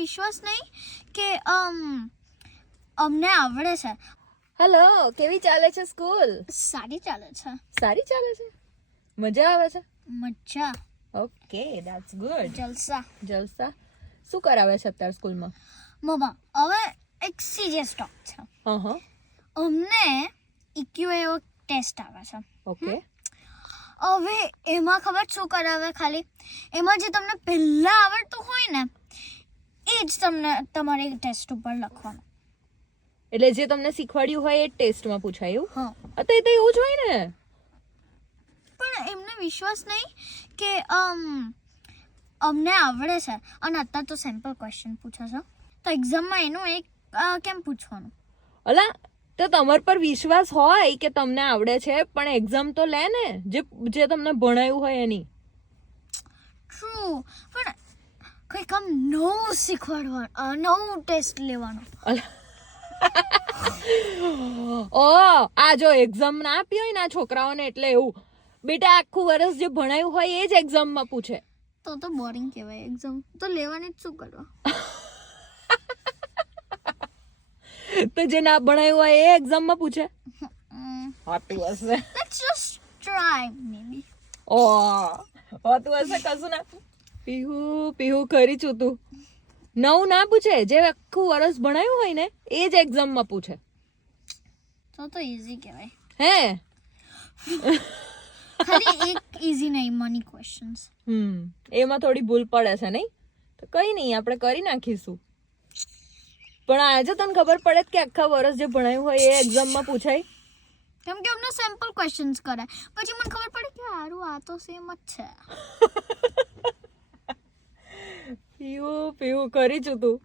વિશ્વાસ નહીં કે અમને આવડે છે. હેલો, કેવી ચાલે છે સ્કૂલ? સારી ચાલે છે. સારી ચાલે છે? મજા આવે છે? મજા. Okay, that's good. જલસા. જલસા. શું કરાવે છે અત્યારે સ્કૂલમાં? મમ્મા, હવે એક સિરિયસ ટોક છે. હા. અમને EQA ટેસ્ટ આવે છે. ઓકે. હવે એમાં ખબર શું કરાવે? ખાલી એમાં જે તમને પહેલા આવડતું હોય ને એ જ તમને તમારે ટેસ્ટ ઉપર લખવાનું. એટલે જે તમને શીખવાડ્યું હોય એ ટેસ્ટમાં પૂછાયું? હા. તો એ તો એવું જ હોય ને. પણ એમને વિશ્વાસ નહીં કે અમને આવડે છે અને અત્યારે તો સેમ્પલ ક્વેશ્ચન પૂછે છે તો એક્ઝામમાં એનું એક કેમ પૂછવાનું? અલા, તો તમાર પર વિશ્વાસ હોય કે તમને આવડે છે પણ એક્ઝામ તો લે ને જે તમને ભણાયું હોય એની. ટ્રુ, પણ કંઈક આમ નવું શીખવાડવાનું, નવું ટેસ્ટ લેવાનું. આ જો એક્ઝામ ના આપી હોય ને આ છોકરાઓને એટલે એવું બેટા આખું વર્ષ જે ભણાયું હોય એ જ એક્ઝામમાં પૂછે. તો બોરિંગ કહેવાય. એક્ઝામ તો લેવાની જ શું કરવા? તો જે ના ભણાયું હોય એ એક્ઝામમાં પૂછે. હોતું હશે. Let's just try maybe. હોતું હશે કશું ના. પીહુ કરી છું તું. નવું ના પૂછે, જે આખું વર્ષ ભણાયું હોય ને એ જ એક્ઝામમાં પૂછે. તો ઈઝી કહેવાય. હે? ખાલી એક ઈઝી નહીં, મની ક્વેશ્ચન્સ. એમાં થોડી ભૂલ પડે છે નહીં? તો કઈ નહીં, આપણે કરી નાખીશું. પણ આજે તને ખબર પડે કે આખા વર્ષ જે ભણાયું હોય એ એક્ઝામમાં પૂછાય? કેમ કે અમને સેમ્પલ ક્વેશ્ચન્સ કરાય, પછી મને ખબર પડે કે હારું આ તો સેમ જ છે. પીવું કરી છું તું.